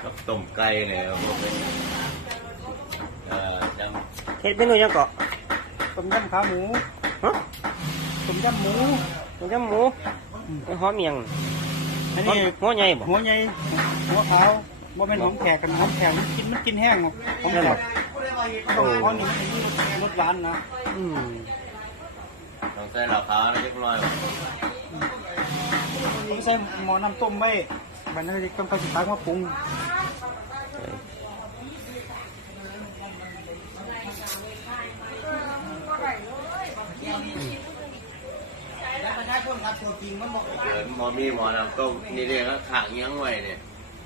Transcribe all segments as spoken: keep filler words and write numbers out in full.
กับต้มไก่เนี่ยพวกเป็นเอ่อจังเฮ็ดเมนูยังเกาะต้มยำขาหมูฮะต้มยำหมูต้มยำหมูไอ้หอมเมียงอันนี้หัวใหญ่บ่หัวใหญ่หัวขาวบ่เป็นหอมแขกกันหอมแขกมันกินมันกินแห้งหมดหอมแขกต้องก้อนนี้มันจะรสหวานนะอืมต้องใส่เหล้าขาวนะเล็กน้อยต้องใส่หม้อน้ำต้มไว้บัดนั้นจะต้องเข้าสิตักมาปรุงเกิดหมอมีหมอน้ำต้มนี่เรียกว่าขางยังไว้เนี่ย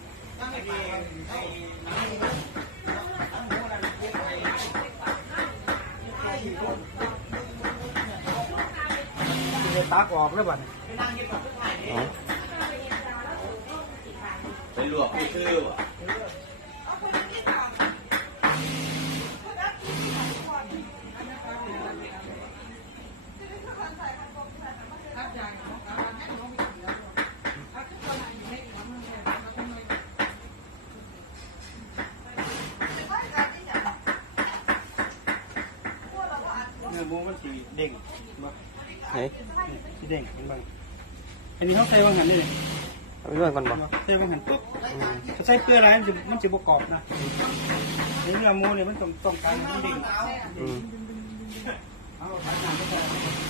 จะตักออกแล้วบัดอ๋อไปลวกผู้ชื่อวะเนื้อหมูมันสีเด้งบ่เฮ้ยสีเด้งเห็นบ่อันนี้เขาใส่บางหันนี่เลยเอาไปด้วยก่อนบ่ใส่บางหันปุ๊บถ้าใส่เกลืออะไรมันจะมันจะบกรอบนะเนื้อหมูเนี่ยมันต้องต้องการมันเด้งอืมเอาใส่น้ำไปใส่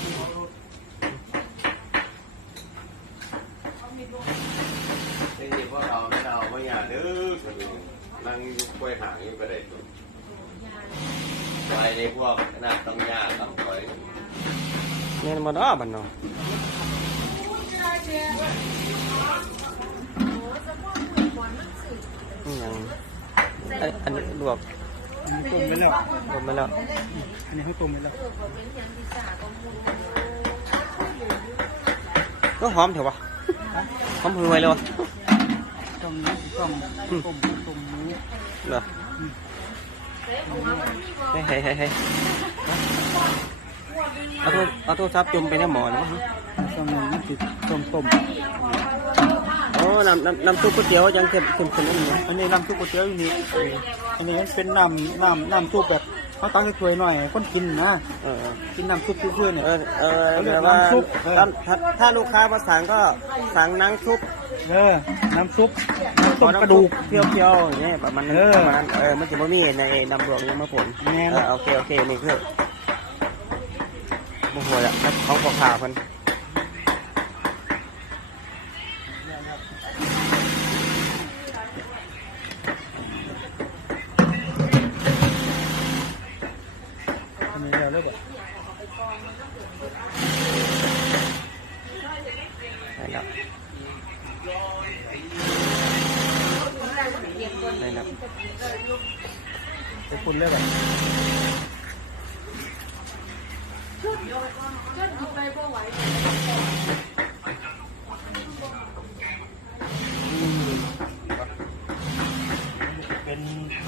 ไอ้นี่พวกเราไม่เราไม่อยากดื้อกันนั่งยุกกล้วยหางอยู่ก็ได้ตัวไว้ในพวกน่าต้องยากต้องปล่อยเนี่ยมันอ้อบันเนาะอืมยังไอ้อันนี้ลวกอันนี้ต้มไปแล้วรวมไปแล้วอันนี้เขาต้มไปแล้วก็หอมเถอะวะหอมหือไว้เลยวะต้มนี้ต้มต้มต้มหมูเหรอเฮ้ยเฮ้ยเฮ้ยเฮ้ยเอาโทรเอาโทรศัพท์จุ่มไปในหม้อนะมั้งต้มนี้มันติดต้มต้มโอ้น้ำน้ำน้ำซุปก๋วยเตี๋ยวยังเค็มเค็มเค็มอันนี้อันนี้น้ำซุปก๋วยเตี๋ยวอยู่นี่อันนี้มันเป็นน้ำน้ำน้ำซุปแบบเขาตั้งให้ถ้วยหน่อยคนกินนะเออกินน้ำซุปเพื่อนๆเนี่ยเออเออแบบว่าถ้าถ้าถ้าลูกค้ามาสั่งก็สั่งน้ำซุปเออน้ำซุปต้มกระดูกเปรี้ยวๆอย่างเงี้ยประมาณนั้นเออประมาณนั้นเออมันจะไม่มีในน้ำรวมยังไม่ผลแม่นเออโอเคโอเคนี่คือโอ้โหละเขาขอข่าวเพิ่นอันนี้แล้วเลยเด้อได้แล้วได้แล้วไปคุณเลยแบบเป็น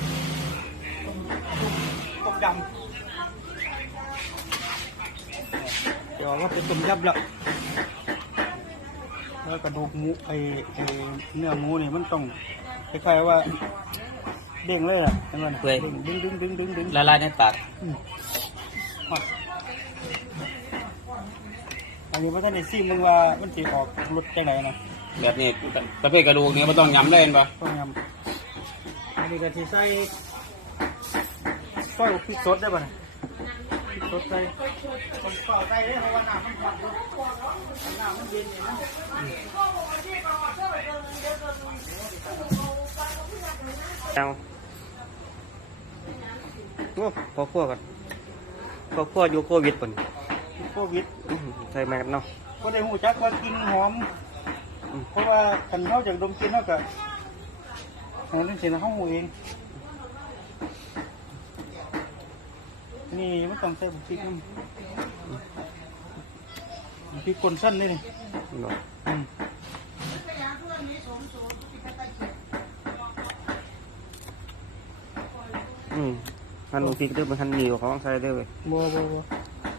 ต้มยำเดี๋ยวว่าเป็นต้มยำแล้วแล้วกระดูกหมูไอไอเนื้อหมูเนี่ยมันต้องคล้ายๆว่าเด้งเลยอ่ะเห็นไหมนะเด้งดึงดึงดึงดึงดึงละลายในปากอืมอ่ะอันนี้ว่าท่านในซีมึงว่ามันจะออกรสจังไหนนะแบบนี้ประเภทกระดูกนี้มันต้องยำได้เห็นปะต้มยำอันนี้ก็ที่ใส่ซอยพริกสดได้ป่ะเนี่ยพริกสดใส่คนเปล่าใส่เลยเพราะว่าน้ำมันร้อนอยู่น้ำมันเย็นเนี่ยนะเอาโอ้พอคั่วก่อนพอคั่วอยู่โควิดปุ่นโควิดอื้อหือใส่แมสเนาะก็ได้หูจักว่ากินหอมอืมเพราะว่าคันเขาจากดมกลินเขาก็หอมนั่นสินะเขาหูเองนี่มันต้องใส่บุกพริกน้ำบุกพริกกลนสั้นเลยนี่เนาะอืมอืมฮันลูกพริกด้วยมันฮันเหนียวเขาต้องใส่ด้วยเว้ยบัวบัวบัว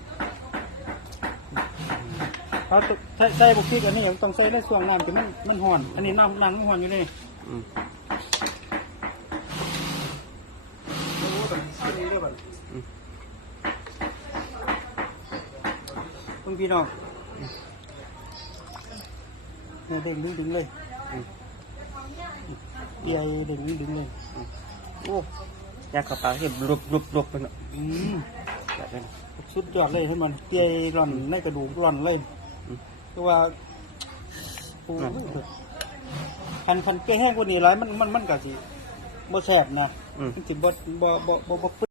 เขาใส่ใส่บุกพริกอันนี้ยังต้องใส่ในส่วนน้ำที่มันมันห่อน อันนี้น้ำน้ำมันห่อนอยู่เลยอืมบัดคุณพี่น้องเนี่ยเด้งดึงดึงเลยเอียเด้งดึงดึงเลยโอ้ยากกระเป๋าเห็บรุบรุบรุบไปเนาะอืมแบบนั้นสุดยอดเลยให้มันเตี้ยร่อนในกระดูกร่อนเลยคือว่าโอ้คันคันเปี้ยแห้งกว่านี้ร้ายมันมันมันก็สิบ่แซ่บนะมันสิบ่บ่บ่บ่บ่